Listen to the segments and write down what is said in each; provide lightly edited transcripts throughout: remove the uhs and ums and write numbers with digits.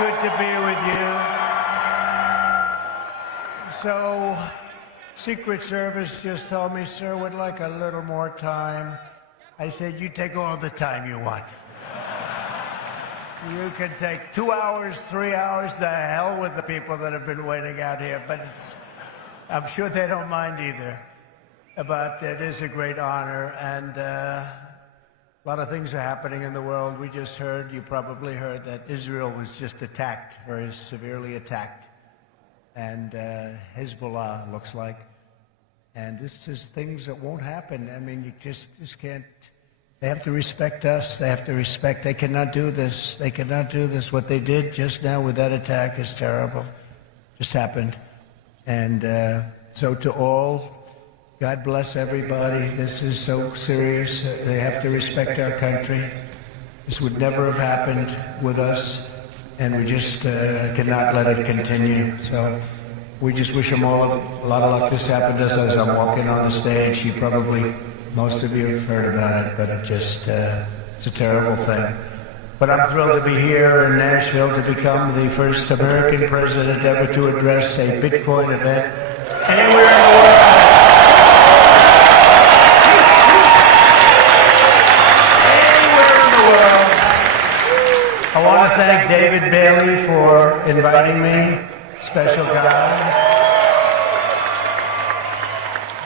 good to be with you. So, Secret Service just told me, sir, would like a little more time. I said, you take all the time you want. You can take 2 hours, 3 hours, the hell with the people that have been waiting out here, but I'm sure they don't mind either. But it is a great honor, and a lot of things are happening in the world. We just heard, you probably heard, that Israel was just attacked, very severely attacked. And Hezbollah looks like. And this is things that won't happen. I mean, you just can't. They have to respect us. They have to respect. They cannot do this. They cannot do this. What they did just now with that attack is terrible. Just happened. And so to all, God bless everybody. This is so serious. They have to respect our country. This would never have happened with us. And we just cannot let it continue. So we just wish them all a lot of luck. This happened to us as I'm walking on the stage. You probably, most of you have heard about it, but it just, it's a terrible thing. But I'm thrilled to be here in Nashville to become the first American president ever to address a Bitcoin event anywhere in the world. I want to thank David Bailey for inviting me, special guy.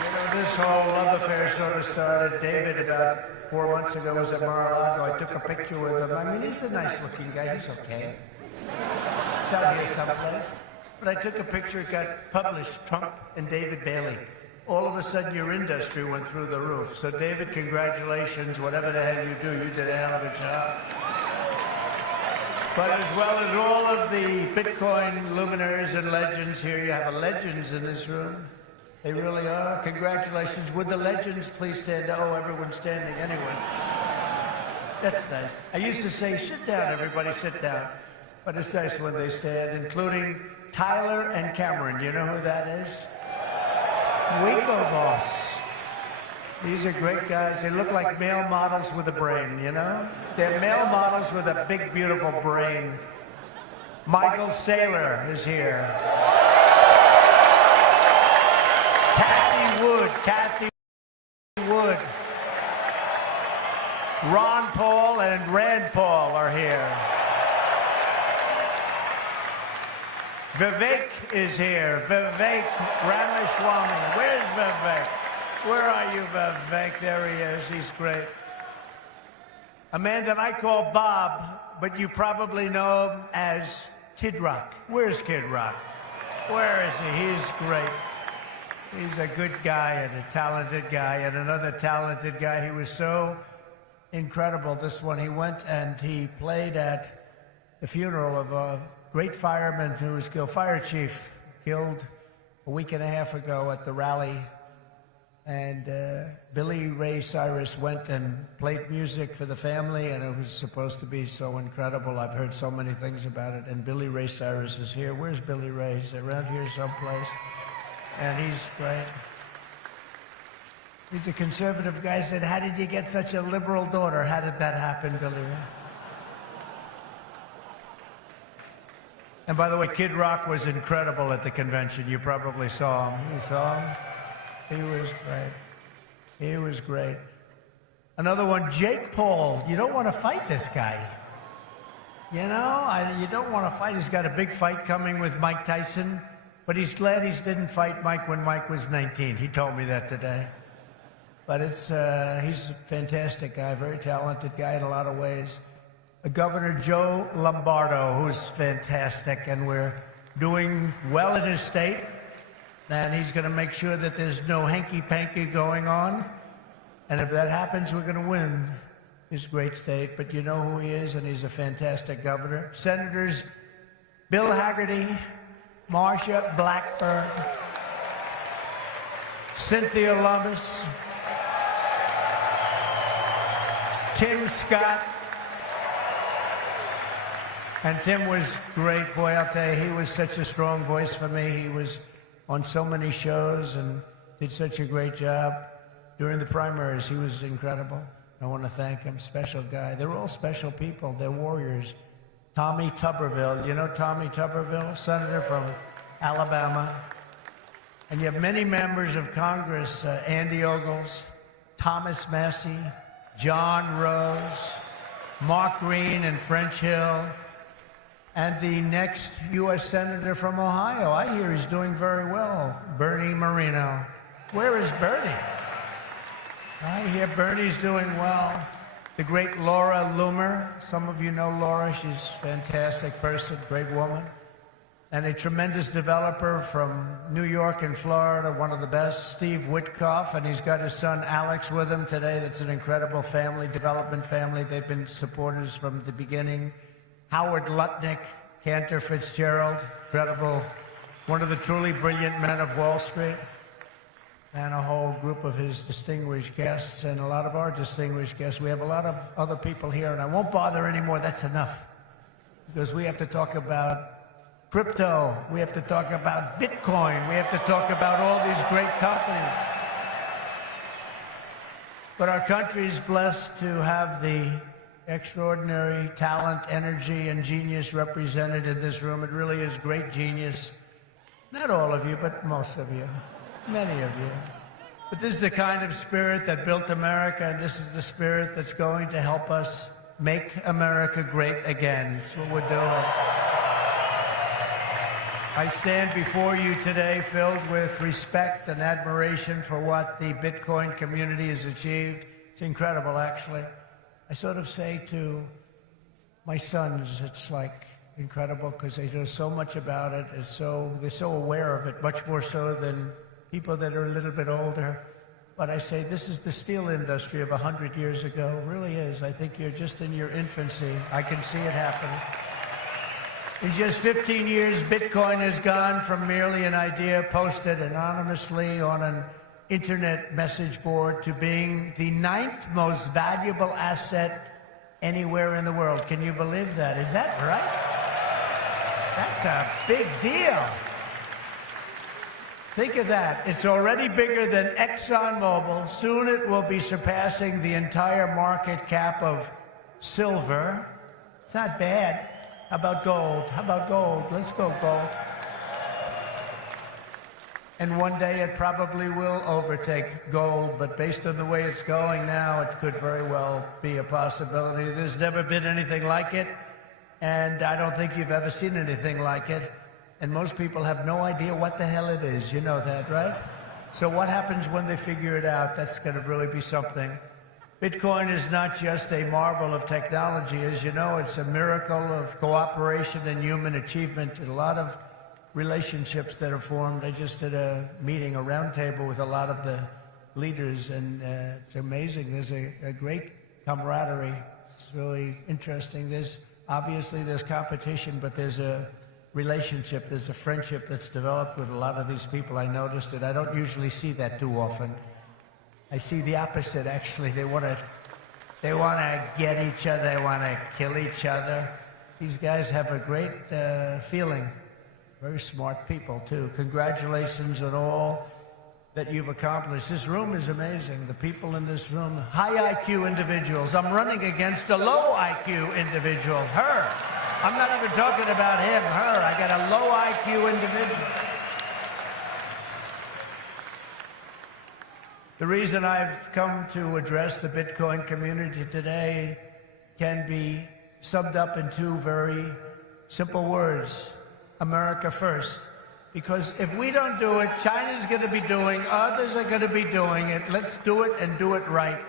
You know, this whole love affair sort of started. David, about 4 months ago, was at Mar-a-Lago. I took a picture with him. I mean, he's a nice-looking guy. He's okay. He's out here someplace. But I took a picture. It got published, Trump and David Bailey. All of a sudden, your industry went through the roof. So, David, congratulations. Whatever the hell you do, you did a hell of a job. But as well as all of the Bitcoin luminaries and legends here, you have legends in this room. They really are. Congratulations. Would the legends please stand up? Oh, everyone's standing anyway. That's nice. I used to say, sit down, everybody, sit down. But it's nice when they stand, including Tyler and Cameron. You know who that is? Winklevoss. These are great guys. They look like male models with a brain, you know? They're male models with a big, beautiful brain. Michael Saylor is here. Kathy Wood. Ron Paul and Rand Paul are here. Vivek is here. Vivek Ramaswamy. Where's Vivek? Where are you, Vivek? There he is. He's great. A man that I call Bob, but you probably know him as Kid Rock. Where's Kid Rock? Where is he? He's great. He's a good guy and a talented guy and another talented guy. He was so incredible, this one. He went and he played at the funeral of a great fireman who was killed, fire chief, killed a week and a half ago at the rally. And Billy Ray Cyrus went and played music for the family, and it was supposed to be so incredible. I've heard so many things about it. And Billy Ray Cyrus is here. Where's Billy Ray? He's around here someplace. And he's great. He's a conservative guy. Said, how did you get such a liberal daughter? How did that happen, Billy Ray? And by the way, Kid Rock was incredible at the convention. You probably saw him. You saw him? He was great. He was great. Another one, Jake Paul. You don't want to fight this guy. You know, you don't want to fight. He's got a big fight coming with Mike Tyson, but he's glad he didn't fight Mike when Mike was 19. He told me that today. But he's a fantastic guy, very talented guy in a lot of ways. Governor Joe Lombardo, who's fantastic, and we're doing well in his state. And he's going to make sure that there's no hanky-panky going on. And if that happens, we're going to win his great state. But you know who he is, and he's a fantastic governor. Senators Bill Hagerty, Marsha Blackburn, Cynthia Lummis, Tim Scott. And Tim was great. Boy, I'll tell you, he was such a strong voice for me. He was on so many shows and did such a great job. During the primaries, he was incredible. I want to thank him. Special guy. They're all special people. They're warriors. Tommy Tuberville. You know Tommy Tuberville, senator from Alabama. And you have many members of Congress, Andy Ogles, Thomas Massey, John Rose, Mark Green and French Hill, and the next U.S. Senator from Ohio. I hear he's doing very well, Bernie Moreno. Where is Bernie? I hear Bernie's doing well. The great Laura Loomer. Some of you know Laura. She's a fantastic person, great woman. And a tremendous developer from New York and Florida, one of the best, Steve Witkoff, and he's got his son Alex with him today. That's an incredible family, development family. They've been supporters from the beginning. Howard Lutnick, Cantor Fitzgerald, incredible, one of the truly brilliant men of Wall Street, and a whole group of his distinguished guests and a lot of our distinguished guests. We have a lot of other people here, and I won't bother anymore. That's enough, because we have to talk about crypto, we have to talk about Bitcoin, we have to talk about all these great companies. But our country is blessed to have the extraordinary talent, energy, and genius represented in this room. It really is great genius. Not all of you, but most of you, many of you. But this is the kind of spirit that built America, and this is the spirit that's going to help us make America great again. That's what we're doing. I stand before you today filled with respect and admiration for what the Bitcoin community has achieved. It's incredible, actually. I sort of say to my sons, it's like incredible because they know so much about it. They're so aware of it, much more so than people that are a little bit older. But I say this is the steel industry of 100 years ago. It really is. I think you're just in your infancy. I can see it happening. In just 15 years, Bitcoin has gone from merely an idea posted anonymously on an internet message board to being the 9th most valuable asset anywhere in the world. Can you believe that? Is that right? That's a big deal. Think of that. It's already bigger than ExxonMobil. Soon it will be surpassing the entire market cap of silver. It's not bad. How about gold? How about gold? Let's go gold. And one day it probably will overtake gold, but based on the way it's going now, it could very well be a possibility. There's never been anything like it, and I don't think you've ever seen anything like it. And most people have no idea what the hell it is. You know that, right? So what happens when they figure it out? That's going to really be something. Bitcoin is not just a marvel of technology. As you know, it's a miracle of cooperation and human achievement, and a lot of relationships that are formed. I just did a meeting, a roundtable with a lot of the leaders, and it's amazing. There's a great camaraderie. It's really interesting. Obviously there's competition, but there's a relationship, there's a friendship that's developed with a lot of these people. I noticed it. I don't usually see that too often. I see the opposite, actually. They want to get each other. They want to kill each other. These guys have a great feeling. Very smart people, too. Congratulations on all that you've accomplished. This room is amazing. The people in this room, high IQ individuals. I'm running against a low IQ individual, her. I'm not even talking about him, her. I got a low IQ individual. The reason I've come to address the Bitcoin community today can be summed up in two very simple words: America first. Because if we don't do it, China's going to be doing, others are going to be doing it. Let's do it and do it right.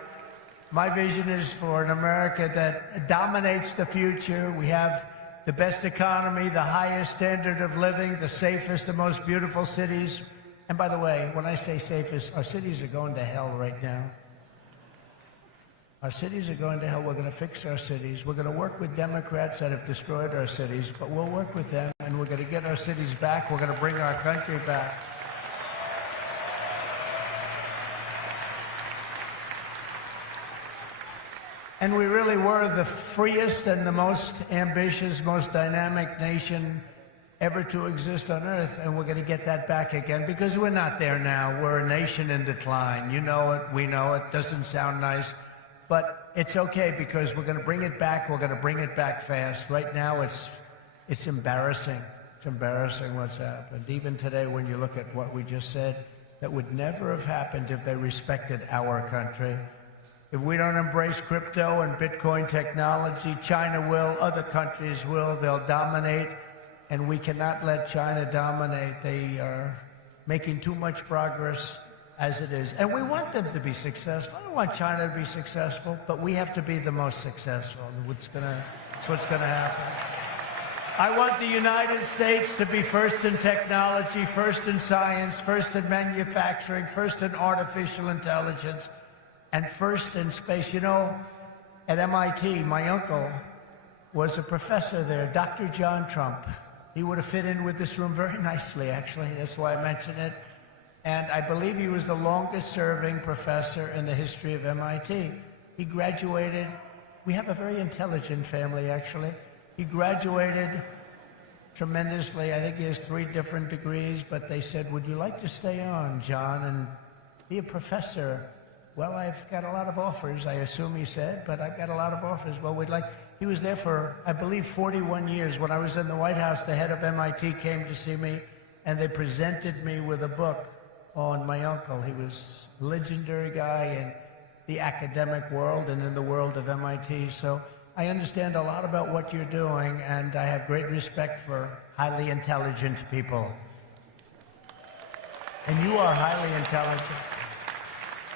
My vision is for an America that dominates the future. We have the best economy, the highest standard of living, the safest and most beautiful cities. And by the way, when I say safest, our cities are going to hell right now. Our cities are going to hell. We're going to fix our cities. We're going to work with Democrats that have destroyed our cities, but we'll work with them, and we're going to get our cities back. We're going to bring our country back. And we really were the freest and the most ambitious, most dynamic nation ever to exist on Earth, and we're going to get that back again, because we're not there now. We're a nation in decline. You know it, we know it, doesn't sound nice, but it's okay because we're going to bring it back. We're going to bring it back fast. Right now, it's embarrassing. It's embarrassing what's happened. Even today, when you look at what we just said, that would never have happened if they respected our country. If we don't embrace crypto and Bitcoin technology, China will, other countries will, they'll dominate, and we cannot let China dominate. They are making too much progress as it is. And we want them to be successful. I don't want China to be successful, but we have to be the most successful. That's what's gonna happen. I want the United States to be first in technology, first in science, first in manufacturing, first in artificial intelligence, and first in space. You know, at MIT, my uncle was a professor there, Dr. John Trump. He would have fit in with this room very nicely, actually. That's why I mention it. And I believe he was the longest-serving professor in the history of MIT. He graduated. We have a very intelligent family, actually. He graduated tremendously. I think he has 3 different degrees, but they said, would you like to stay on, John, and be a professor? Well, I've got a lot of offers, I assume he said, but I've got a lot of offers. Well, he was there for, I believe, 41 years. When I was in the White House, the head of MIT came to see me, and they presented me with a book on my uncle. He was a legendary guy in the academic world and in the world of MIT. So I understand a lot about what you're doing, and I have great respect for highly intelligent people. And you are highly intelligent.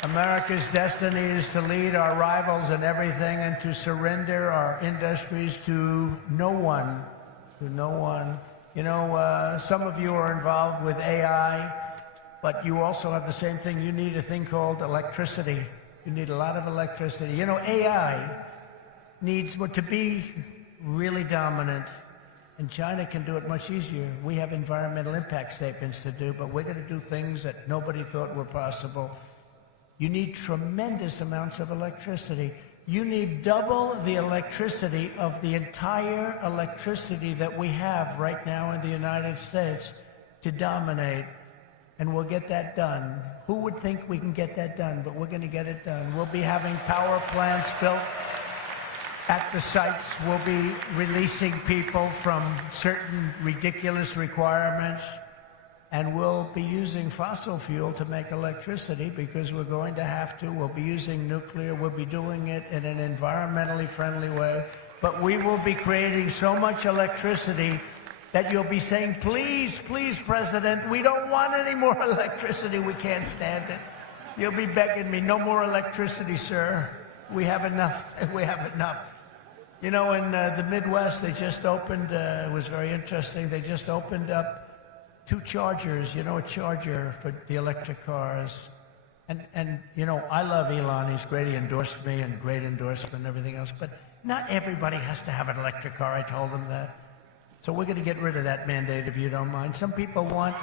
America's destiny is to lead our rivals in everything and to surrender our industries to no one. To no one. You know, some of you are involved with AI, but you also have the same thing. You need a thing called electricity. You need a lot of electricity. You know, AI needs to be really dominant, and China can do it much easier. We have environmental impact statements to do, but we're going to do things that nobody thought were possible. You need tremendous amounts of electricity. You need double the electricity of the entire electricity that we have right now in the United States to dominate, and we'll get that done. Who would think we can get that done? But we're going to get it done. We'll be having power plants built at the sites. We'll be releasing people from certain ridiculous requirements, and we'll be using fossil fuel to make electricity because we're going to have to. We'll be using nuclear. We'll be doing it in an environmentally friendly way. But we will be creating so much electricity that you'll be saying, please, please, President, we don't want any more electricity. We can't stand it. You'll be begging me, no more electricity, sir. We have enough. We have enough. You know, in the Midwest, they just opened, it was very interesting, they just opened up 2 chargers, you know, a charger for the electric cars. And you know, I love Elon. He's great. He endorsed me, and great endorsement and everything else. But not everybody has to have an electric car. I told him that. So we're going to get rid of that mandate, if you don't mind. Some people want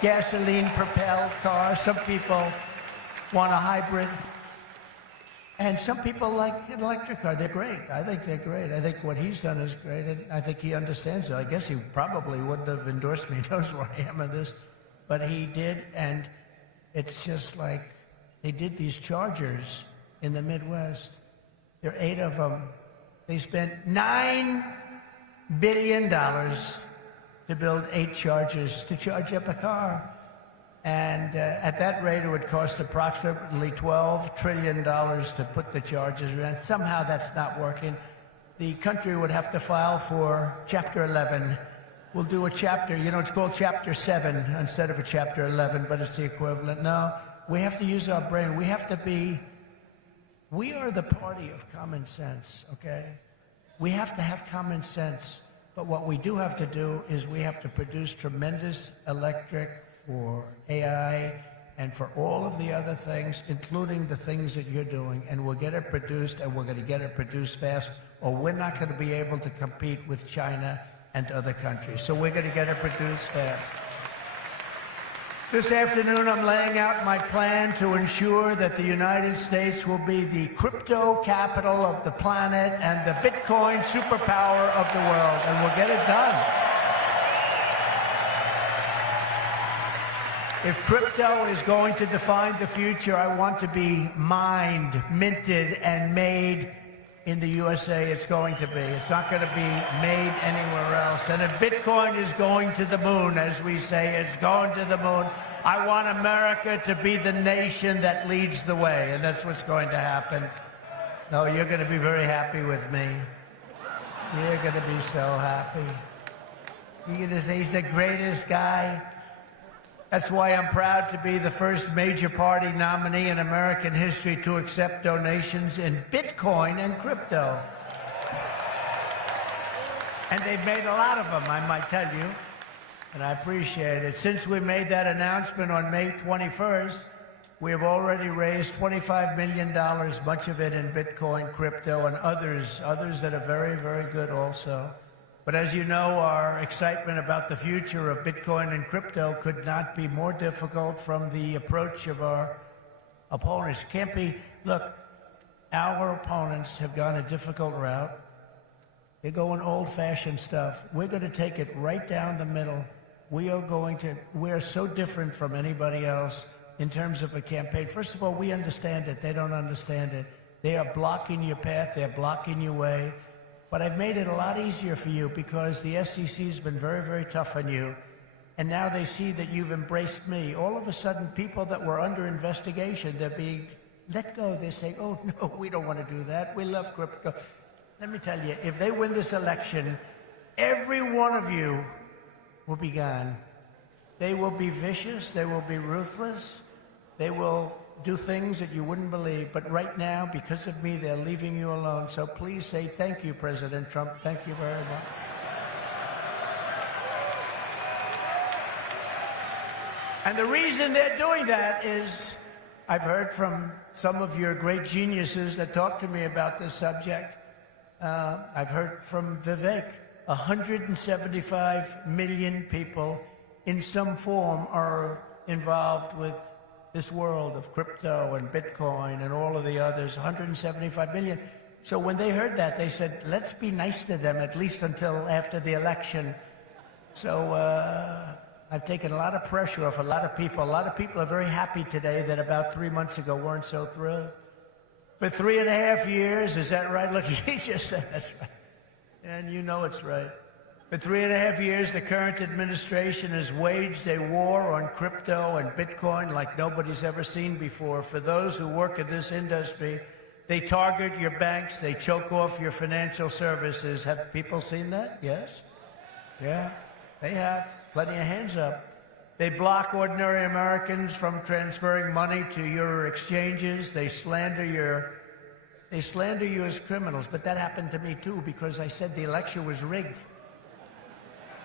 gasoline-propelled cars. Some people want a hybrid. And some people like an electric car. They're great. I think they're great. I think what he's done is great. I think he understands it. I guess he probably wouldn't have endorsed me. He knows where I am in this. But he did, and it's just like they did these chargers in the Midwest. There are 8 of them. They spent $9 billion to build 8 chargers to charge up a car. And at that rate, it would cost approximately $12 trillion to put the charges in. Somehow that's not working. The country would have to file for Chapter 11. We'll do a chapter, you know, it's called Chapter 7 instead of a Chapter 11, but it's the equivalent. No, we have to use our brain. We have to be, we are the party of common sense, okay? We have to have common sense. But what we do have to do is we have to produce tremendous electric for AI and for all of the other things, including the things that you're doing. And we'll get it produced, and we're going to get it produced fast, or we're not going to be able to compete with China and other countries. So we're going to get it produced fast. This afternoon, I'm laying out my plan to ensure that the United States will be the crypto capital of the planet and the Bitcoin superpower of the world, and we'll get it done. If crypto is going to define the future, I want to be mined, minted, and made in the USA. It's going to be. It's not going to be made anywhere else. And if Bitcoin is going to the moon, as we say, it's going to the moon, I want America to be the nation that leads the way. And that's what's going to happen. No, you're going to be very happy with me. You're going to be so happy. You're going to say he's the greatest guy. That's why I'm proud to be the first major party nominee in American history to accept donations in Bitcoin and crypto. And they've made a lot of them, I might tell you, and I appreciate it. Since we made that announcement on May 21st, we have already raised $25 million, much of it in Bitcoin, crypto, and others that are very, very good also. But as you know, our excitement about the future of Bitcoin and crypto could not be more difficult from the approach of our opponents. Can't be, look, our opponents have gone a difficult route. They're going old-fashioned stuff. We're going to take it right down the middle. We are so different from anybody else in terms of a campaign. First of all, we understand it. They don't understand it. They are blocking your path. They're blocking your way. But I've made it a lot easier for you because the SEC has been very, very tough on you. And now they see that you've embraced me. All of a sudden, people that were under investigation, they're being let go. They're saying, oh, no, we don't want to do that. We love crypto. Let me tell you, if they win this election, every one of you will be gone. They will be vicious. They will be ruthless. They will do things that you wouldn't believe. But right now, because of me, they're leaving you alone. So please say thank you, President Trump. Thank you very much. And the reason they're doing that is I've heard from some of your great geniuses that talk to me about this subject. I've heard from Vivek. 175 million people in some form are involved with this world of crypto and Bitcoin and all of the others, 175 million. So when they heard that, they said, let's be nice to them, at least until after the election. So I've taken a lot of pressure off a lot of people. A lot of people are very happy today that about 3 months ago weren't so thrilled. For 3.5 years, is that right? Look, he just said that's right. And you know it's right. For 3.5 years, the current administration has waged a war on crypto and Bitcoin like nobody's ever seen before. For those who work in this industry, they target your banks, they choke off your financial services. Have people seen that? Yes? Yeah, they have. Plenty of hands up. They block ordinary Americans from transferring money to your exchanges. They slander you as criminals. But that happened to me, too, because I said the election was rigged.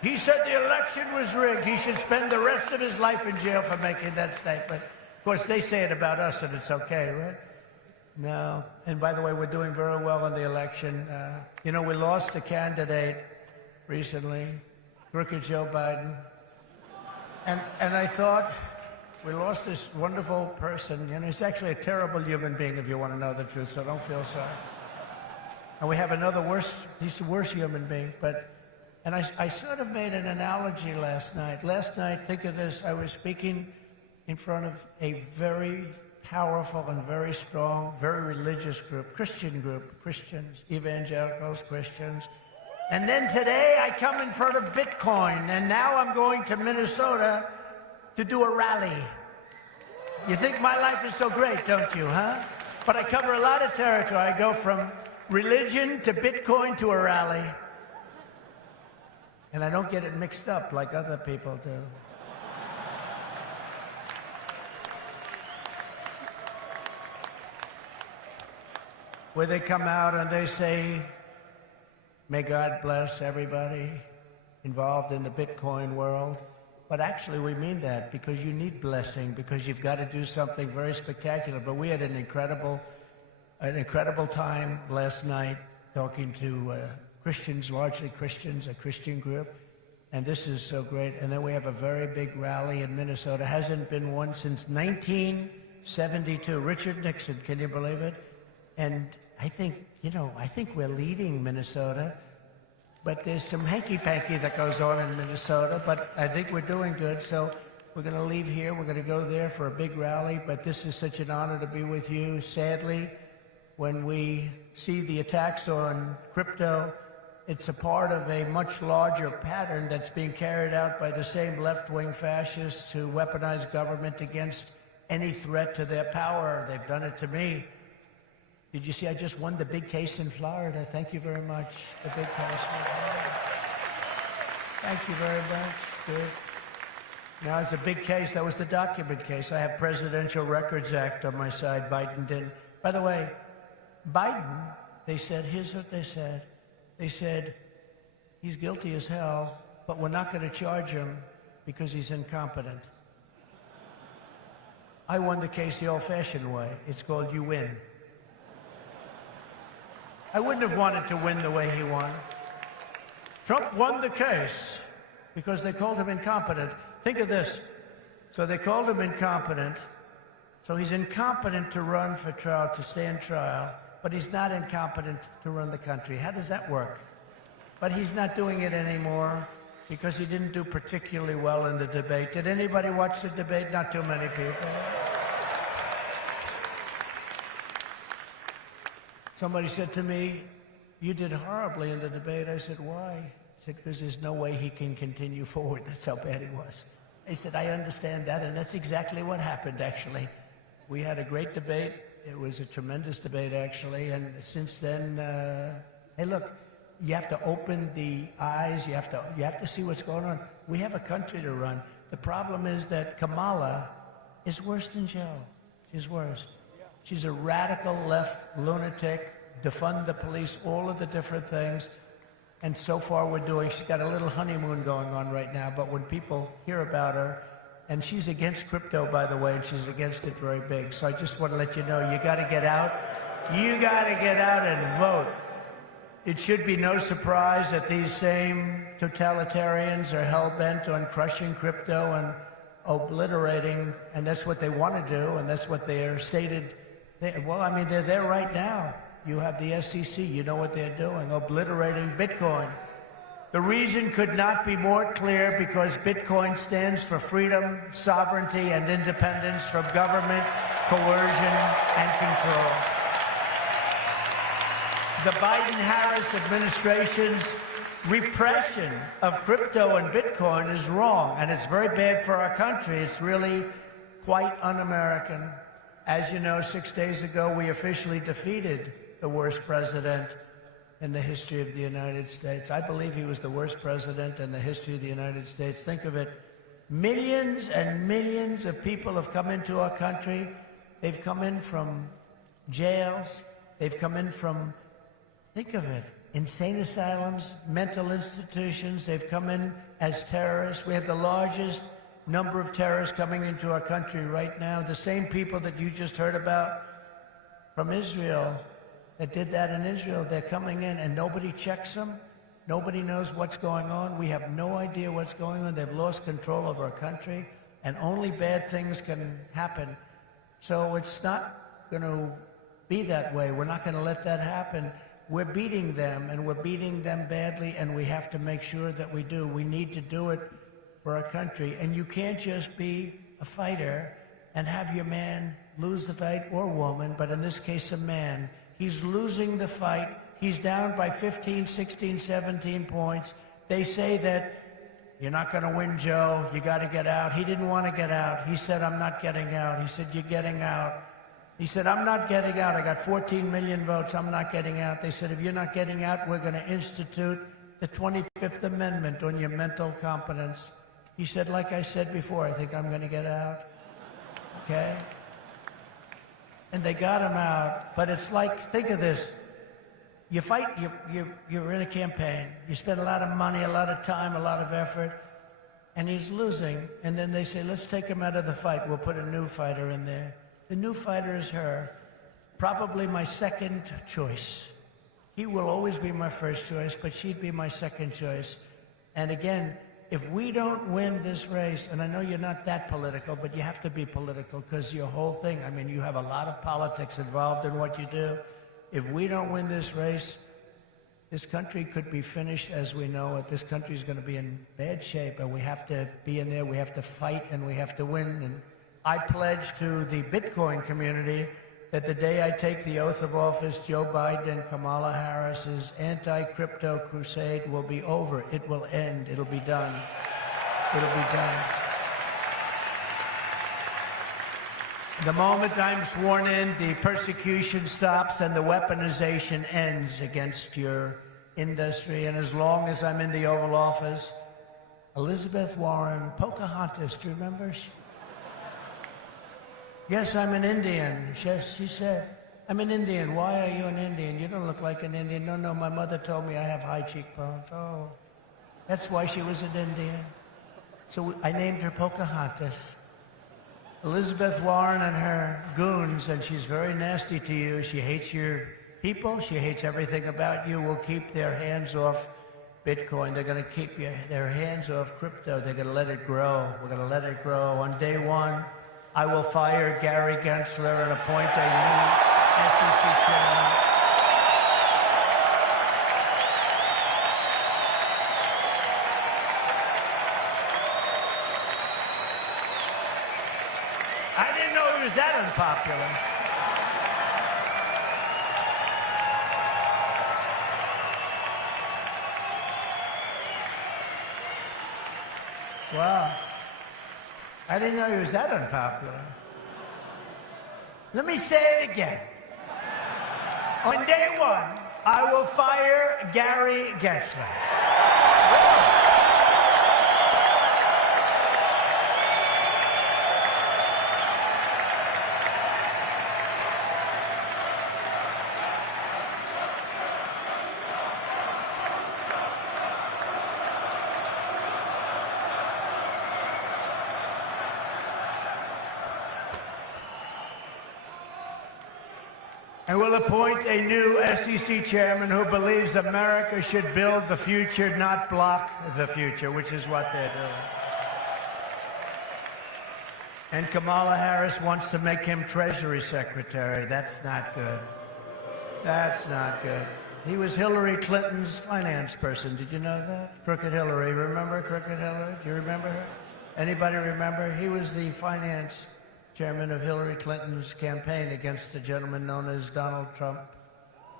He said the election was rigged. He should spend the rest of his life in jail for making that statement. Of course, they say it about us, and it's okay, right? No. And by the way, we're doing very well in the election. You know, we lost a candidate recently, crooked Joe Biden. And I thought, we lost this wonderful person. You know, he's actually a terrible human being, if you want to know the truth, so don't feel sorry. And we have another he's the worst human being, and I sort of made an analogy last night. Last night, think of this, I was speaking in front of a very powerful and very strong, very religious group, Christians, evangelicals, Christians. And then today I come in front of Bitcoin, and now I'm going to Minnesota to do a rally. You think my life is so great, don't you, huh? But I cover a lot of territory. I go from religion to Bitcoin to a rally. And I don't get it mixed up like other people do. Where they come out and they say, may God bless everybody involved in the Bitcoin world. But actually, we mean that because you need blessing, because you've got to do something very spectacular. But we had an incredible time last night talking to Christians, largely Christians, a Christian group. And this is so great. And then we have a very big rally in Minnesota. Hasn't been one since 1972. Richard Nixon, can you believe it? And I think we're leading Minnesota. But there's some hanky-panky that goes on in Minnesota. But I think we're doing good. So We're going to leave here. We're going to go there for a big rally, but this is such an honor to be with you. Sadly, when we see the attacks on crypto, it's a part of a much larger pattern that's being carried out by the same left-wing fascists who weaponize government against any threat to their power. They've done it to me. Did you see I just won the big case in Florida? Thank you very much. The big case. Thank you very much. Good. Now, it's a big case. That was the document case. I have Presidential Records Act on my side. Biden didn't. By the way, Biden, they said, here's what they said. They said, he's guilty as hell, but we're not going to charge him because he's incompetent. I won the case the old-fashioned way. It's called you win. I wouldn't have wanted to win the way he won. Trump won the case because they called him incompetent. Think of this. So they called him incompetent. So he's incompetent to run for trial, to stand trial, but he's not incompetent to run the country. How does that work? But he's not doing it anymore because he didn't do particularly well in the debate. Did anybody watch the debate? Not too many people. Somebody said to me, you did horribly in the debate. I said, why? He said, because there's no way he can continue forward. That's how bad he was. I said, I understand that, and that's exactly what happened, actually. We had a great debate. It was a tremendous debate, actually, and since then, hey, look, you have to open the eyes. You have to see what's going on. We have a country to run. The problem is that Kamala is worse than Joe. She's worse. She's a radical left lunatic, defund the police, all of the different things. And so far she's got a little honeymoon going on right now, but when people hear about her, and she's against crypto, by the way, and she's against it very big. So I just want to let you know, you got to get out. You got to get out and vote. It should be no surprise that these same totalitarians are hell-bent on crushing crypto and obliterating, and that's what they want to do, and that's what they are stated. Well, I mean, they're there right now. You have the SEC, you know what they're doing, obliterating Bitcoin. The reason could not be more clear, because Bitcoin stands for freedom, sovereignty, and independence from government, coercion, and control. The Biden-Harris administration's repression of crypto and Bitcoin is wrong, and it's very bad for our country. It's really quite un-American. As you know, 6 days ago, we officially defeated the worst president in the history of the United States. I believe he was the worst president in the history of the United States. Think of it. Millions and millions of people have come into our country. They've come in from jails. They've come in from, think of it, insane asylums, mental institutions. They've come in as terrorists. We have the largest number of terrorists coming into our country right now. The same people that you just heard about from Israel, that did that in Israel, they're coming in and nobody checks them. Nobody knows what's going on. We have no idea what's going on. They've lost control of our country, and only bad things can happen. So it's not going to be that way. We're not going to let that happen. We're beating them, and we're beating them badly, and we have to make sure that we do. We need to do it for our country. And you can't just be a fighter and have your man lose the fight, or woman, but in this case, a man. He's losing the fight. He's down by 15, 16, 17 points. They say that you're not going to win, Joe. You got to get out. He didn't want to get out. He said, I'm not getting out. He said, you're getting out. He said, I'm not getting out. I got 14 million votes. I'm not getting out. They said, if you're not getting out, we're going to institute the 25th Amendment on your mental competence. He said, like I said before, I think I'm going to get out. Okay? And they got him out. But it's like, think of this. You fight, you're in a campaign. You spend a lot of money, a lot of time, a lot of effort, and he's losing. And then they say, let's take him out of the fight. We'll put a new fighter in there. The new fighter is her. Probably my second choice. He will always be my first choice, but she'd be my second choice. And again, if we don't win this race, and I know you're not that political, but you have to be political because your whole thing, I mean, you have a lot of politics involved in what you do. If we don't win this race, this country could be finished as we know it. This country is going to be in bad shape, and we have to be in there. We have to fight, and we have to win. And I pledge to the Bitcoin community that the day I take the oath of office, Joe Biden and Kamala Harris's anti-crypto crusade will be over. It will end. It'll be done. It'll be done. The moment I'm sworn in, the persecution stops and the weaponization ends against your industry. And as long as I'm in the Oval Office, Elizabeth Warren, Pocahontas, do you remember? Yes, I'm an Indian. Yes, she said, I'm an Indian. Why are you an Indian? You don't look like an Indian. No, no, my mother told me I have high cheekbones. Oh, that's why she was an Indian. So I named her Pocahontas. Elizabeth Warren and her goons, and she's very nasty to you. She hates your people. She hates everything about you. Will keep their hands off Bitcoin. They're going to keep their hands off crypto. They're going to let it grow. We're going to let it grow. On day one, I will fire Gary Gensler and appoint a new SEC chairman. I didn't know he was that unpopular. Wow. I didn't know he was that unpopular. Let me say it again. On day one, I will fire Gary Gensler. And we'll appoint a new SEC chairman who believes America should build the future, not block the future, which is what they're doing. And Kamala Harris wants to make him Treasury Secretary. That's not good. That's not good. He was Hillary Clinton's finance person. Did you know that? Crooked Hillary. Remember Crooked Hillary? Do you remember her? Anybody remember? He was the finance chairman of Hillary Clinton's campaign against a gentleman known as Donald Trump.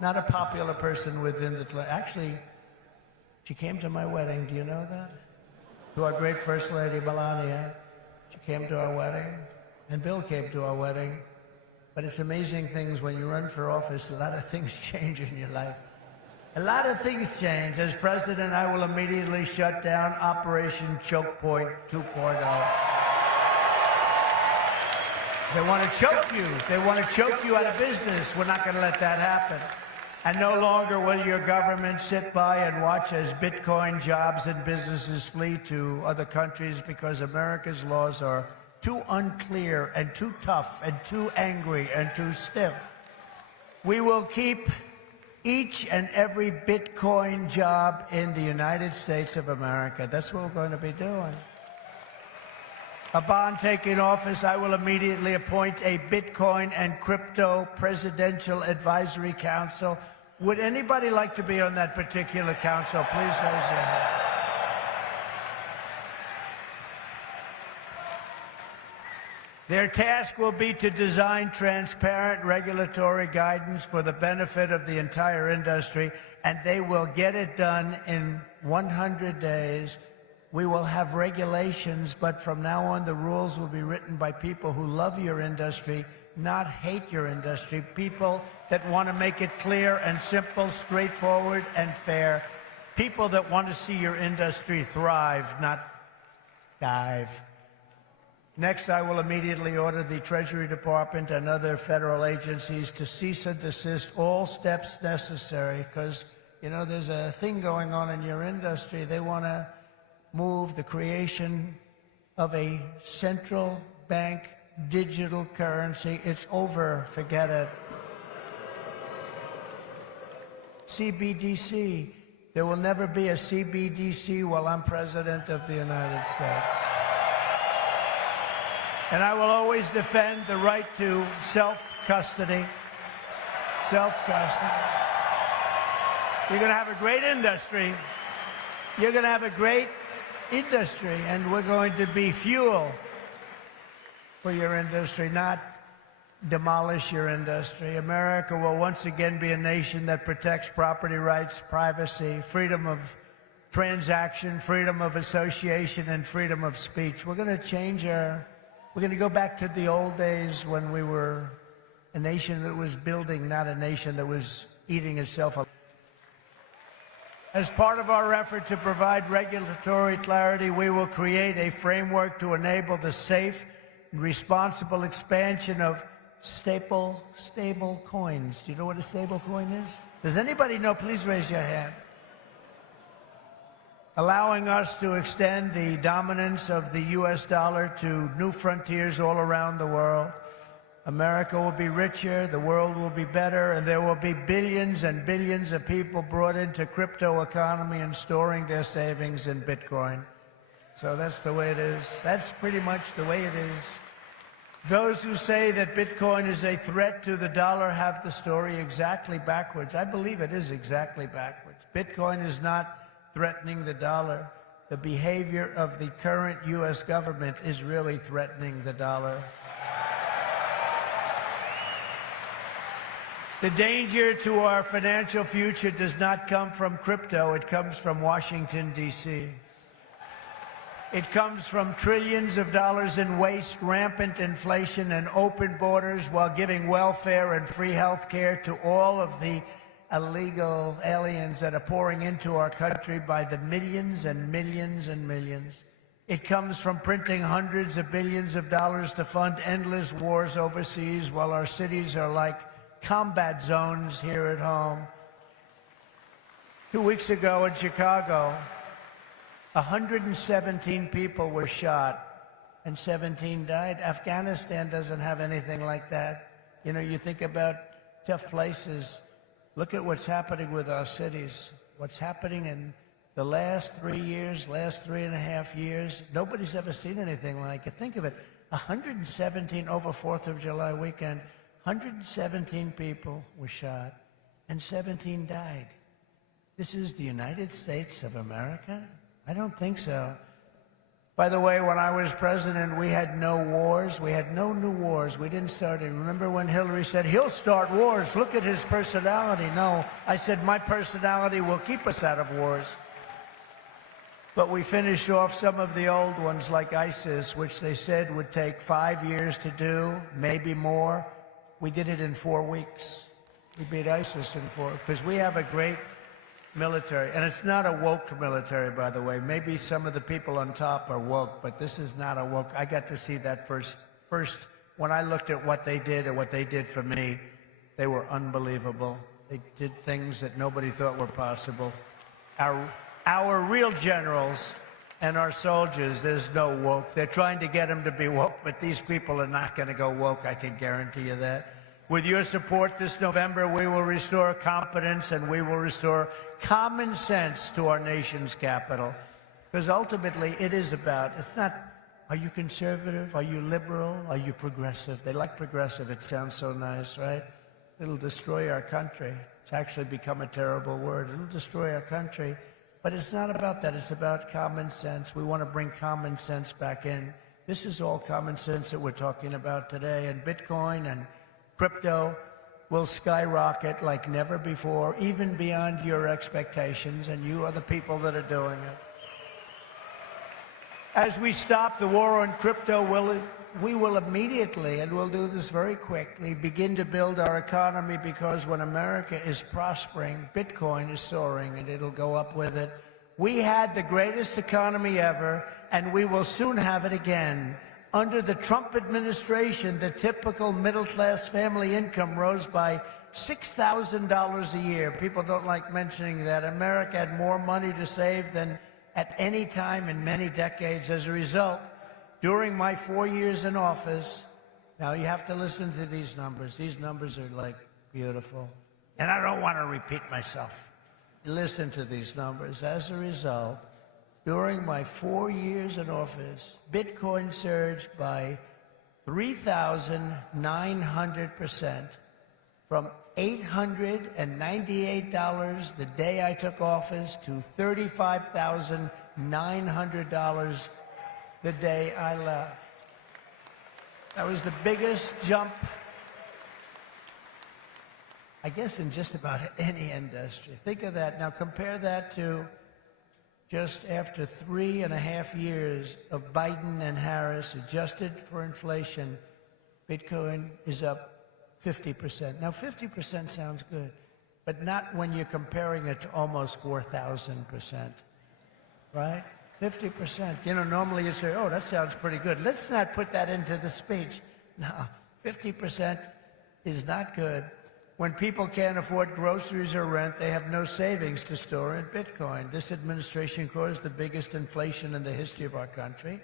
Not a popular person within the... Actually, she came to my wedding. Do you know that? To our great First Lady, Melania. She came to our wedding, and Bill came to our wedding. But it's amazing things when you run for office, a lot of things change in your life. A lot of things change. As president, I will immediately shut down Operation Choke Point 2.0. They want to choke you. They want to choke you out of business. We're not going to let that happen. And no longer will your government sit by and watch as Bitcoin jobs and businesses flee to other countries because America's laws are too unclear and too tough and too angry and too stiff. We will keep each and every Bitcoin job in the United States of America. That's what we're going to be doing. Upon taking office, I will immediately appoint a Bitcoin and Crypto Presidential Advisory Council. Would anybody like to be on that particular council? Please raise your hand. Their task will be to design transparent regulatory guidance for the benefit of the entire industry, and they will get it done in 100 days. We will have regulations, but from now on, the rules will be written by people who love your industry, not hate your industry, people that want to make it clear and simple, straightforward and fair, people that want to see your industry thrive, not dive. Next, I will immediately order the Treasury Department and other federal agencies to cease and desist all steps necessary, because, you know, there's a thing going on in your industry. They want to move the creation of a central bank digital currency. It's over. Forget it. CBDC. There will never be a CBDC while I'm president of the United States. And I will always defend the right to self-custody. Self-custody. You're going to have a great industry. You're going to have a great industry, and we're going to be fuel for your industry, not demolish your industry. America will once again be a nation that protects property rights, privacy, freedom of transaction, freedom of association, and freedom of speech. We're going to change we're going to go back to the old days when we were a nation that was building, not a nation that was eating itself alive. As part of our effort to provide regulatory clarity, we will create a framework to enable the safe and responsible expansion of stable coins. Do you know what a stable coin is? Does anybody know? Please raise your hand. Allowing us to extend the dominance of the U.S. dollar to new frontiers all around the world. America will be richer, the world will be better, and there will be billions and billions of people brought into crypto economy and storing their savings in Bitcoin. So that's the way it is. That's pretty much the way it is. Those who say that Bitcoin is a threat to the dollar have the story exactly backwards. I believe it is exactly backwards. Bitcoin is not threatening the dollar. The behavior of the current U.S. government is really threatening the dollar. The danger to our financial future does not come from crypto. It comes from Washington, D.C. It comes from trillions of dollars in waste, rampant inflation, and open borders while giving welfare and free health care to all of the illegal aliens that are pouring into our country by the millions and millions and millions. It comes from printing hundreds of billions of dollars to fund endless wars overseas while our cities are like combat zones here at home. 2 weeks ago in Chicago, 117 people were shot and 17 died. Afghanistan doesn't have anything like that. You know, you think about tough places. Look at what's happening with our cities. What's happening in the last 3 years, last 3.5 years. Nobody's ever seen anything like it. Think of it. 117 over 4th of July weekend. 117 people were shot and 17 died. This is the United States of America? I don't think so. By the way, when I was president, we had no wars. We had no new wars. We didn't start it. Remember when Hillary said, he'll start wars. Look at his personality. No, I said, my personality will keep us out of wars. But we finished off some of the old ones like ISIS, which they said would take 5 years to do, maybe more. We did it in 4 weeks. We beat ISIS in 4, because we have a great military. And it's not a woke military, by the way. Maybe some of the people on top are woke, but this is not a woke. I got to see that first when I looked at what they did and what they did for me, they were unbelievable. They did things that nobody thought were possible. Our real generals and our soldiers, there's no woke. They're trying to get them to be woke, but these people are not going to go woke, I can guarantee you that. With your support this November, we will restore confidence and we will restore common sense to our nation's capital. Because ultimately, it is about, it's not, are you conservative? Are you liberal? Are you progressive? They like progressive. It sounds so nice, right? It'll destroy our country. It's actually become a terrible word. It'll destroy our country. But it's not about that. It's about common sense. We want to bring common sense back in. This is all common sense that we're talking about today. And Bitcoin and crypto will skyrocket like never before, even beyond your expectations, and you are the people that are doing it. As we stop the war on crypto, we will immediately, and we'll do this very quickly, begin to build our economy, because when America is prospering, Bitcoin is soaring, and it'll go up with it. We had the greatest economy ever, and we will soon have it again. Under the Trump administration, the typical middle-class family income rose by $6,000 a year. People don't like mentioning that. America had more money to save than at any time in many decades. As a result, during my 4 years in office, now you have to listen to these numbers. These numbers are like beautiful. And I don't want to repeat myself. Listen to these numbers. As a result, during my 4 years in office, Bitcoin surged by 3,900% from $898 the day I took office to $35,900 the day I left. That was the biggest jump, I guess, in just about any industry. Think of that. Now compare that to just after 3.5 years of Biden and Harris, adjusted for inflation, Bitcoin is up 50%. Now 50% sounds good, but not when you're comparing it to almost 4,000%, right? 50%. You know, normally you say, oh, that sounds pretty good. Let's not put that into the speech. No, 50% is not good. When people can't afford groceries or rent, they have no savings to store in Bitcoin. This administration caused the biggest inflation in the history of our country,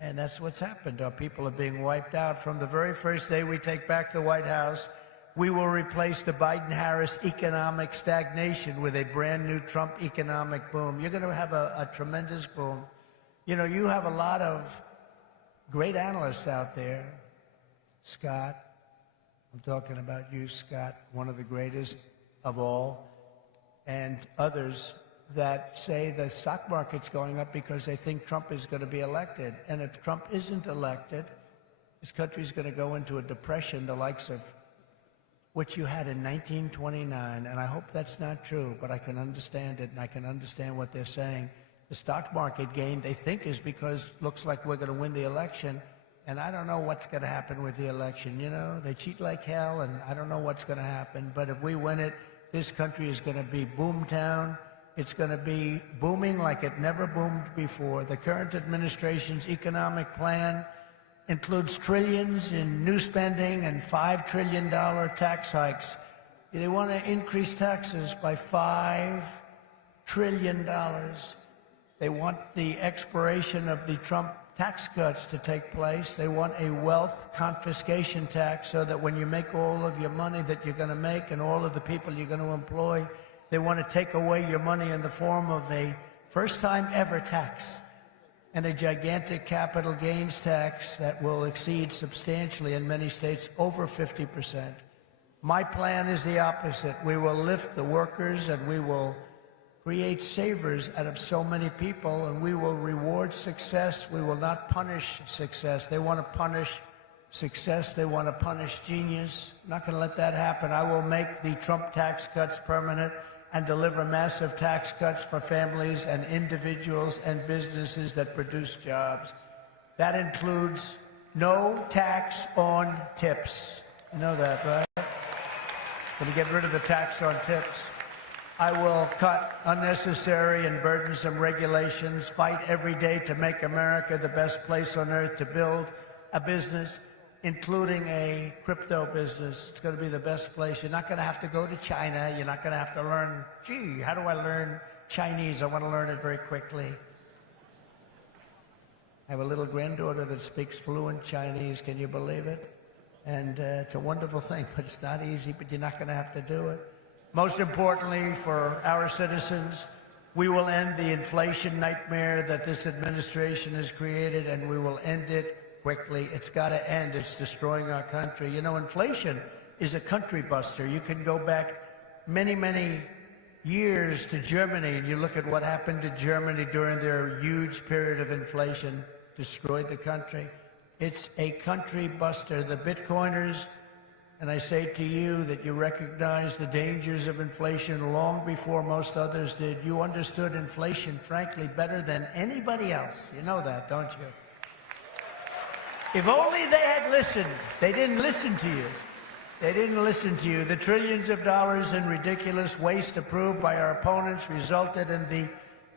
and that's what's happened. Our people are being wiped out. From the very first day we take back the White House, we will replace the Biden-Harris economic stagnation with a brand new Trump economic boom. You're going to have a tremendous boom. You know, you have a lot of great analysts out there. Scott, I'm talking about you, Scott, one of the greatest of all, and others that say the stock market's going up because they think Trump is going to be elected. And if Trump isn't elected, this country's going to go into a depression the likes of which you had in 1929, and I hope that's not true, but I can understand it, and I can understand what they're saying. The stock market gain, they think, is because looks like we're going to win the election, and I don't know what's going to happen with the election. You know, they cheat like hell, and I don't know what's going to happen, but if we win it, this country is going to be boomtown. It's going to be booming like it never boomed before. The current administration's economic plan includes trillions in new spending and $5 trillion tax hikes. They want to increase taxes by $5 trillion. They want the expiration of the Trump tax cuts to take place. They want a wealth confiscation tax so that when you make all of your money that you're going to make and all of the people you're going to employ, they want to take away your money in the form of a first-time ever tax and a gigantic capital gains tax that will exceed substantially in many states over 50%. My plan is the opposite. We will lift the workers and we will create savers out of so many people, and we will reward success. We will not punish success. They want to punish success. They want to punish genius. I'm not going to let that happen. I will make the Trump tax cuts permanent and deliver massive tax cuts for families and individuals and businesses that produce jobs. That includes no tax on tips. You know that, right? Going to get rid of the tax on tips. I will cut unnecessary and burdensome regulations, fight every day to make America the best place on earth to build a business, including a crypto business. It's going to be the best place. You're not going to have to go to China. You're not going to have to learn, gee, how do I learn Chinese? I want to learn it very quickly. I have a little granddaughter that speaks fluent Chinese. Can you believe it? And it's a wonderful thing, but it's not easy, but you're not going to have to do it. Most importantly, for our citizens, we will end the inflation nightmare that this administration has created, and we will end it quickly. It's got to end. It's destroying our country. You know, inflation is a country buster. You can go back many, many years to Germany, and you look at what happened to Germany during their huge period of inflation, destroyed the country. It's a country buster. The Bitcoiners, and I say to you that you recognize the dangers of inflation long before most others did. You understood inflation, frankly, better than anybody else. You know that, don't you? If only they had listened. They didn't listen to you. They didn't listen to you. The trillions of dollars in ridiculous waste approved by our opponents resulted in the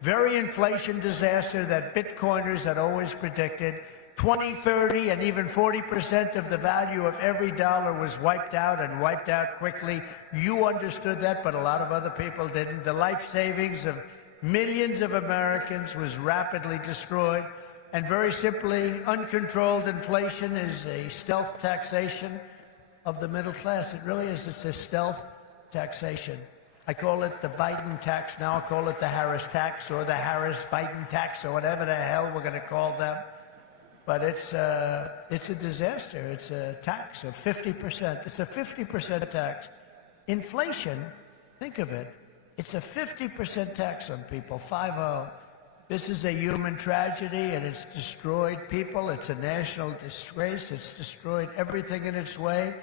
very inflation disaster that Bitcoiners had always predicted. 20, 30, and even 40% of the value of every dollar was wiped out, and wiped out quickly. You understood that, but a lot of other people didn't. The life savings of millions of Americans was rapidly destroyed. And very simply, uncontrolled inflation is a stealth taxation of the middle class. It really is. It's a stealth taxation. I call it the Biden tax. Now I'll call it the Harris tax, or the Harris-Biden tax, or whatever the hell we're going to call them. But it's a disaster. It's a tax of 50%. It's a 50% tax. Inflation, think of it, it's a 50% tax on people, 5-0. This is a human tragedy, and it's destroyed people. It's a national disgrace. It's destroyed everything in its way.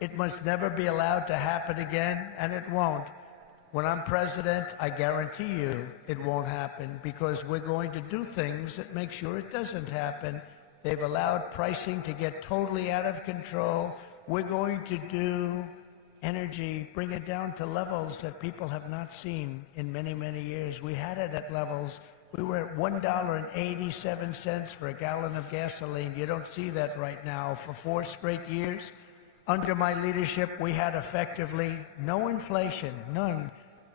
It must never be allowed to happen again, and it won't. When I'm president, I guarantee you it won't happen, because we're going to do things that make sure it doesn't happen. They've allowed pricing to get totally out of control. We're going to do energy, bring it down to levels that people have not seen in many, many years. We had it at levels. We were at $1.87 for a gallon of gasoline. You don't see that right now. For 4 straight years, under my leadership, we had effectively no inflation, none.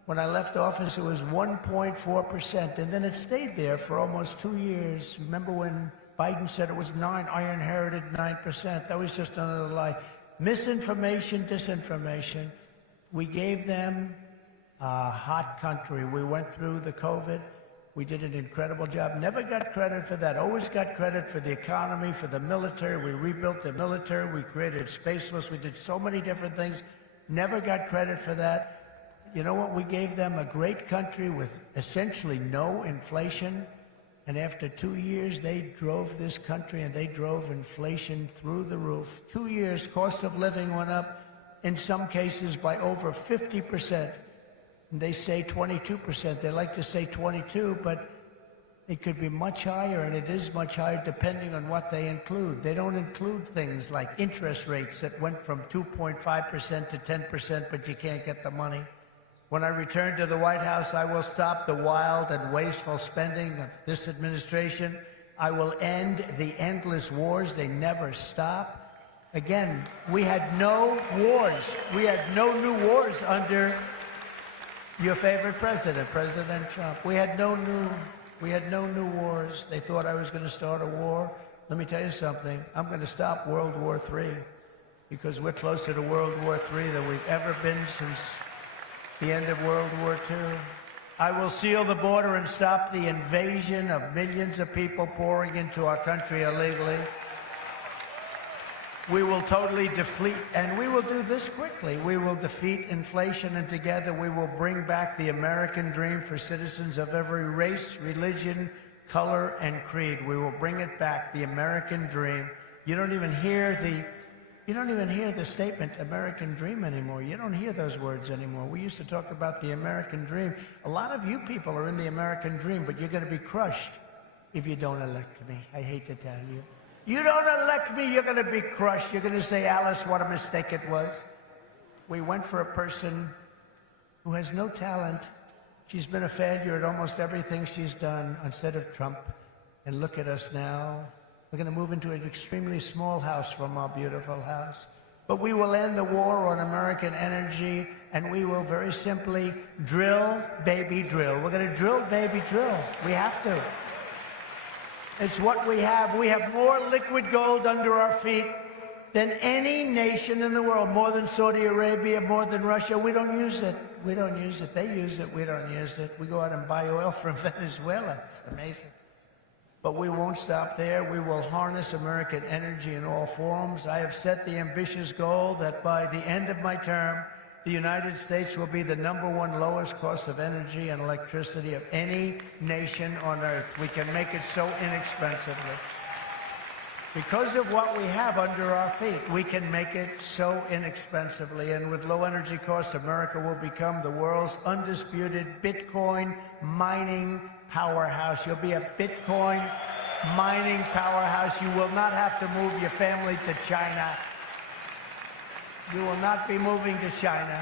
When I left office, it was 1.4%, and then it stayed there for almost 2 years. Remember when Biden said it was 9? I inherited 9%. That was just another lie. Misinformation, disinformation. We gave them a hot country. We went through the COVID. We did an incredible job. Never got credit for that. Always got credit for the economy, for the military. We rebuilt the military. We created Space Force. We did so many different things. Never got credit for that. You know what? We gave them a great country with essentially no inflation. And after 2 years, they drove this country, and they drove inflation through the roof. 2 years, cost of living went up, in some cases, by over 50%. And they say 22%. They like to say 22, but it could be much higher, and it is much higher depending on what they include. They don't include things like interest rates that went from 2.5% to 10%, but you can't get the money. When I return to the White House, I will stop the wild and wasteful spending of this administration. I will end the endless wars. They never stop. Again, we had no wars. We had no new wars under your favorite president, President Trump. We had no new wars. They thought I was going to start a war. Let me tell you something. I'm going to stop World War III, because we're closer to World War III than we've ever been since the end of World War II. I will seal the border and stop the invasion of millions of people pouring into our country illegally. We will totally defeat, and we will do this quickly. We will defeat inflation, and together we will bring back the American dream for citizens of every race, religion, color, and creed. We will bring it back, the American dream. You don't even hear the statement American dream anymore. You don't hear those words anymore. We used to talk about the American dream. A lot of you people are in the American dream, but you're going to be crushed if you don't elect me. I hate to tell you. You don't elect me, you're going to be crushed. You're going to say, Alice, what a mistake it was. We went for a person who has no talent. She's been a failure at almost everything she's done, instead of Trump. And look at us now. We're going to move into an extremely small house from our beautiful house. But we will end the war on American energy, and we will very simply drill, baby, drill. We're going to drill, baby, drill. We have to. It's what we have. We have more liquid gold under our feet than any nation in the world, more than Saudi Arabia, more than Russia. We don't use it. We don't use it. They use it. We don't use it. We go out and buy oil from Venezuela. It's amazing. But we won't stop there. We will harness American energy in all forms. I have set the ambitious goal that by the end of my term, the United States will be the #1 lowest cost of energy and electricity of any nation on earth. We can make it so inexpensively. Because of what we have under our feet, we can make it so inexpensively. And with low energy costs, America will become the world's undisputed Bitcoin mining powerhouse. You'll be a Bitcoin mining powerhouse. You will not have to move your family to China. You will not be moving to China.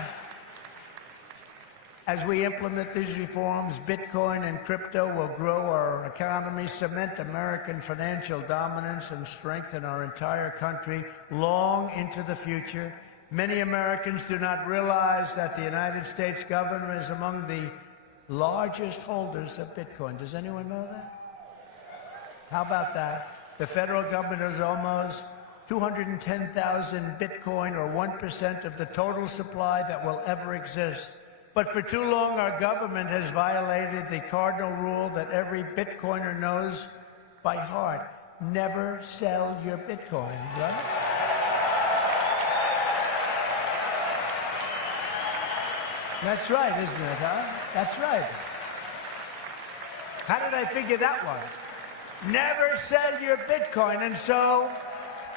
As we implement these reforms, Bitcoin and crypto will grow our economy, cement American financial dominance, and strengthen our entire country long into the future. Many Americans do not realize that the United States government is among the largest holders of Bitcoin. Does anyone know that? How about that? The federal government is almost 210,000 Bitcoin, or 1% of the total supply that will ever exist. But for too long, our government has violated the cardinal rule that every Bitcoiner knows by heart: never sell your Bitcoin, right? That's right, isn't it, huh? That's right. How did I figure that one? Never sell your Bitcoin. And so,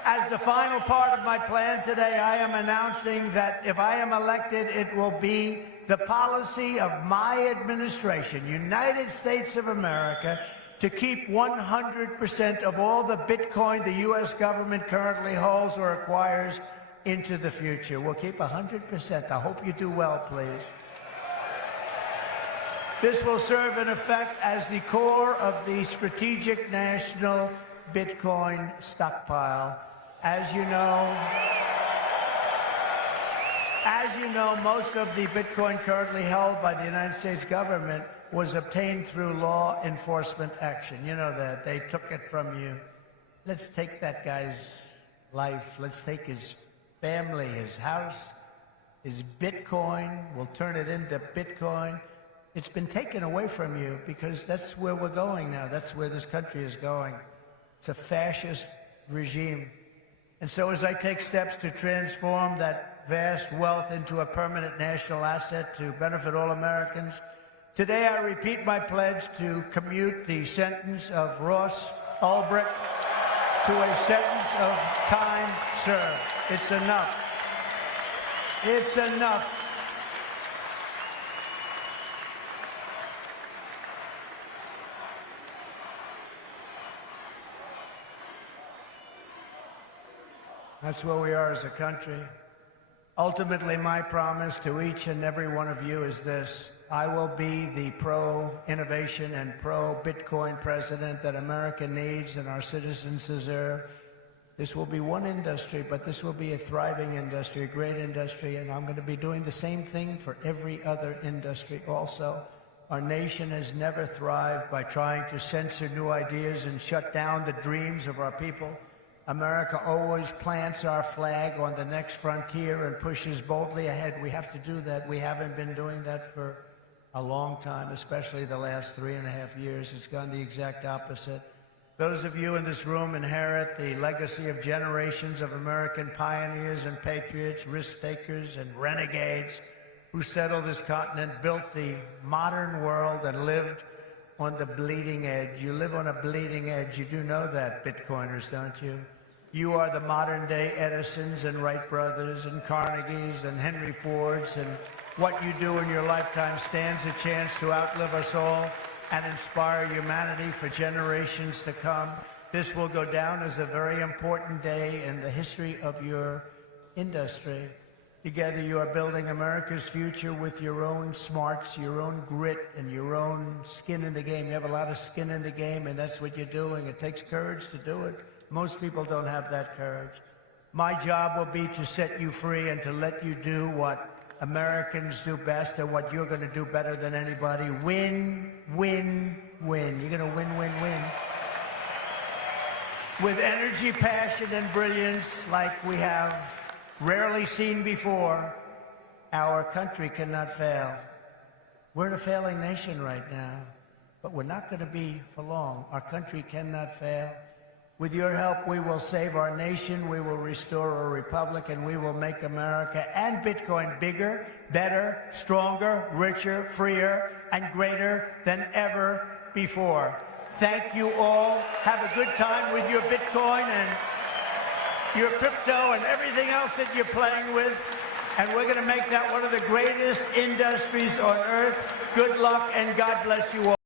as the final part of my plan today, I am announcing that if I am elected, it will be the policy of my administration, United States of America, to keep 100% of all the Bitcoin the U.S. government currently holds or acquires into the future. We'll keep 100%. I hope you do well, please. This will serve in effect as the core of the strategic national Bitcoin stockpile. As you know, most of the Bitcoin currently held by the United States government was obtained through law enforcement action. You know that. They took it from you. Let's take that guy's life. Let's take his family, his house, his Bitcoin. We'll turn it into Bitcoin. It's been taken away from you because that's where we're going now. That's where this country is going. It's a fascist regime. And so as I take steps to transform that vast wealth into a permanent national asset to benefit all Americans, today I repeat my pledge to commute the sentence of Ross Ulbricht to a sentence of time served. It's enough. It's enough. That's where we are as a country. Ultimately, my promise to each and every one of you is this: I will be the pro-innovation and pro-Bitcoin president that America needs and our citizens deserve. This will be one industry, but this will be a thriving industry, a great industry, and I'm going to be doing the same thing for every other industry also. Our nation has never thrived by trying to censor new ideas and shut down the dreams of our people. America always plants our flag on the next frontier and pushes boldly ahead. We have to do that. We haven't been doing that for a long time, especially the last 3.5 years. It's gone the exact opposite. Those of you in this room inherit the legacy of generations of American pioneers and patriots, risk-takers and renegades who settled this continent, built the modern world, and lived on the bleeding edge. You live on a bleeding edge. You do know that, Bitcoiners, don't you? You are the modern-day Edisons and Wright brothers and Carnegies and Henry Fords, and what you do in your lifetime stands a chance to outlive us all and inspire humanity for generations to come. This will go down as a very important day in the history of your industry. Together, you are building America's future with your own smarts, your own grit, and your own skin in the game. You have a lot of skin in the game, and that's what you're doing. It takes courage to do it. Most people don't have that courage. My job will be to set you free and to let you do what Americans do best and what you're going to do better than anybody. Win, win, win. You're going to win, win, win. With energy, passion, and brilliance like we have rarely seen before, our country cannot fail. We're in a failing nation right now, but we're not going to be for long. Our country cannot fail. With your help, we will save our nation, we will restore our republic, and we will make America and Bitcoin bigger, better, stronger, richer, freer, and greater than ever before. Thank you all. Have a good time with your Bitcoin and your crypto and everything else that you're playing with. And we're going to make that one of the greatest industries on earth. Good luck, and God bless you all.